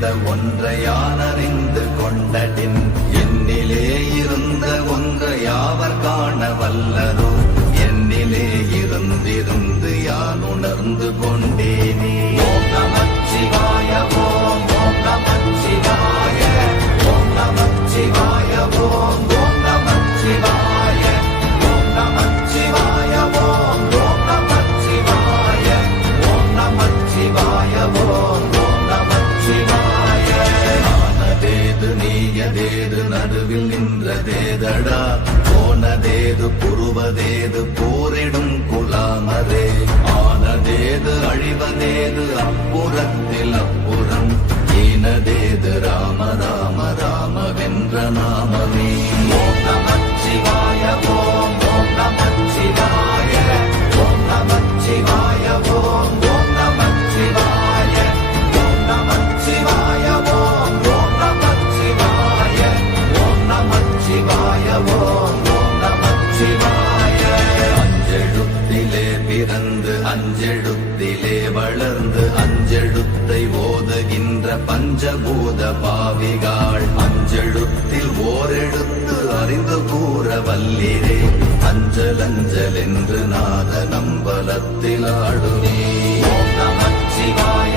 இருந்த ஒன்றையான் அறிந்து கொண்டடின். என்னிலே இருந்த ஒன்றையாவர் காண வல்லரோ என்னிலே இருந்திருந்து யான் உணர்ந்து கொண்டேனே. நமச்சிவாயவோ என்ற பஞ்சபூத பாவிகாள் அஞ்செழுத்தில் ஓரெழுத்து அறிந்து கூற வல்லிரே அஞ்சல் அஞ்சல் என்று நாத நம்பலத்தில் ஆடுவே நமச்சிவாய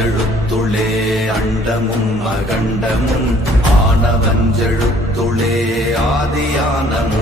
எழுத்துளே அண்டமும் அகண்டமும் ஆனவன் எழுத்துளே ஆதியானமும்.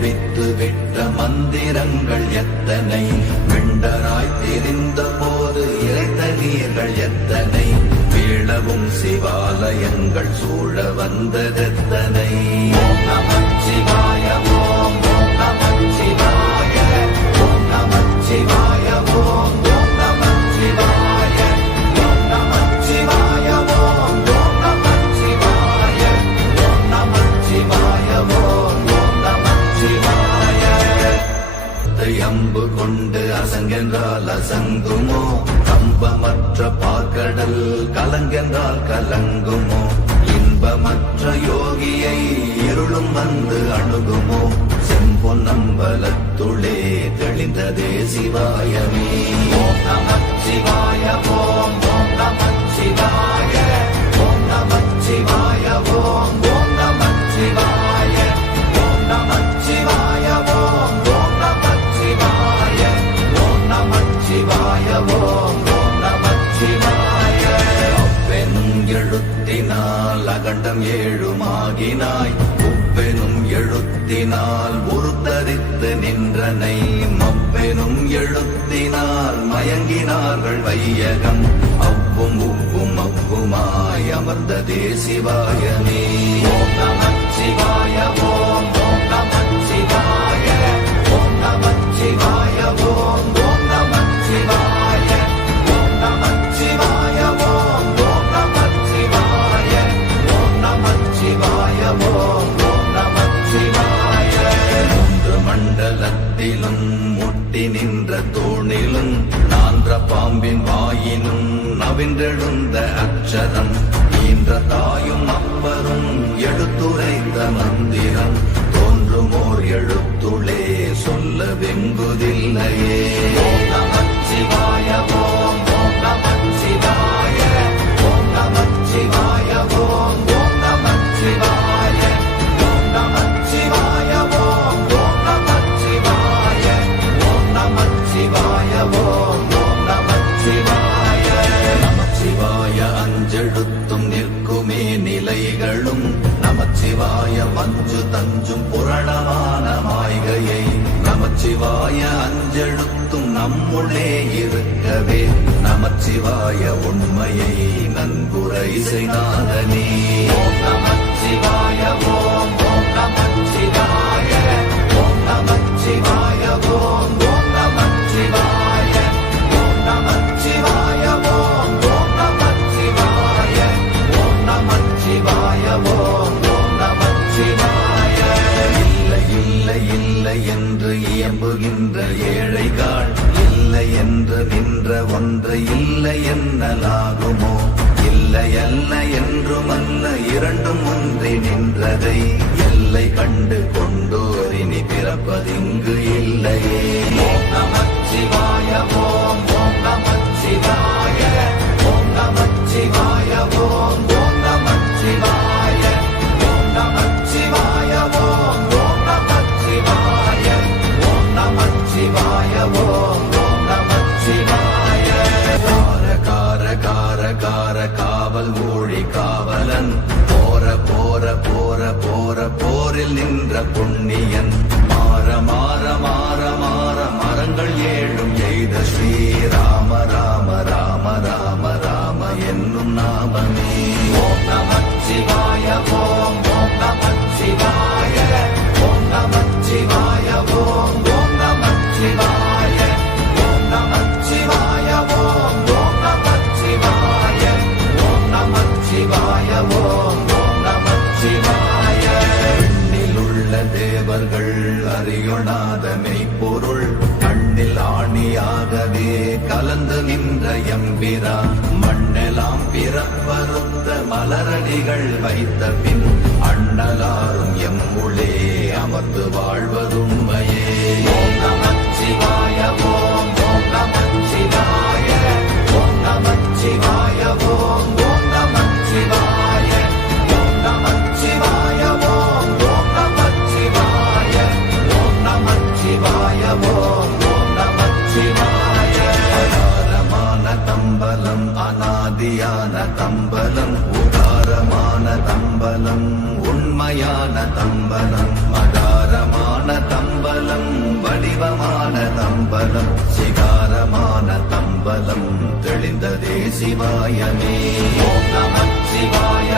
செழித்து விட்ட மந்திரங்கள் எத்தனை? வெண்டராய் தெரிந்த போது இறைத்த நீர்கள் எத்தனை? வீழவும் சிவாலயங்கள் சூழ வந்ததெத்தனை நம சிவாயமே ஓம் நம சிவாய ஓம் ஓம் நம சிவாய ஓம் நம சிவாய ஓம் ஓம் நம சிவாய ஓம் நம சிவாய ஓம் ஓம் நம சிவாய ஓம் நம சிவாய ஓம் ஓம் நம சிவாய பெருங்கெழுத்தினால் அகண்டம் ஏழுமாகினாய். உப்பெனும் எழுத்தினால் உருத்தரித்து நின்றனை கழுத்தினால் மயங்கினார்கள் வையகம். அவ்வும் உவ்வும் அவ்வுமாய் அமர்ந்த தேசிவாயமே சிவாய அச்சதம் ஈன்ற தாயும் அப்பரும் எடுத்துரைத்த மந்திரம். தோன்றுமோர் எழுத்துளே சொல்ல வெங்குதில்லையே நம்முள்ளே இருக்கவே நமச்சிவாய உண்மையை நன்குரை செய்தாதனே நமச்சிவாய பொன்னியன் நிற்கிறான் மண்ணெல்லாம் பிறப்பருந்த மலரடிகள் வைத்த பின் அண்ணலாரும் எம்முளே அமர்ந்து வாழ்வதுண்மையே நமச்சிவா மாயான தம்பலம் மடாரமான தம்பலம் வடிவமான தம்பலம் சிகாரமான தம்பலம் தெளிந்ததே சிவாயமே. ஓம் நமச்சிவாய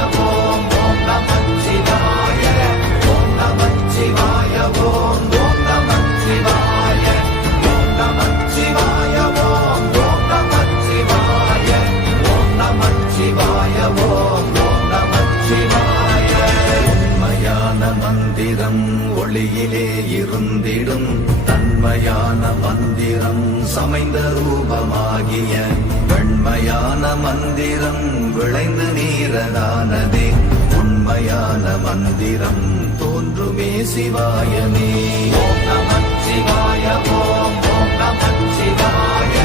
சிவாயமே ஓம் நமச்சிவாய ஓம் ஓம் நமச்சிவாய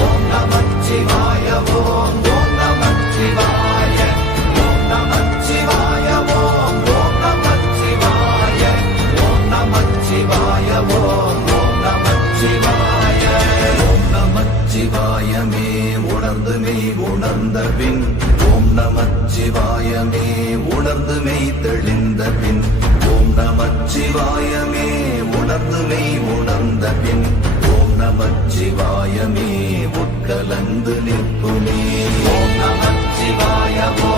ஓம் நமச்சிவாய ஓம் ஓம் நமச்சிவாய ஓம் நமச்சிவாய ஓம் ஓம் நமச்சிவாய ஓம் நமச்சிவாய ஓம் ஓம் நமச்சிவாய ஓம் நமச்சிவாயமே உணர்ந்து மெய் உணர்ந்த பின். ஓம் நமச்சிவாயமே உணர்ந்து மெய் தெளிந்த பின். நமச்சிவாயமே உணர்ந்துமை உணர்ந்த பின் ஓம் நமச்சிவாயமே உட்கலந்து நிற்புமே. ஓம் நமச்சிவாயமோ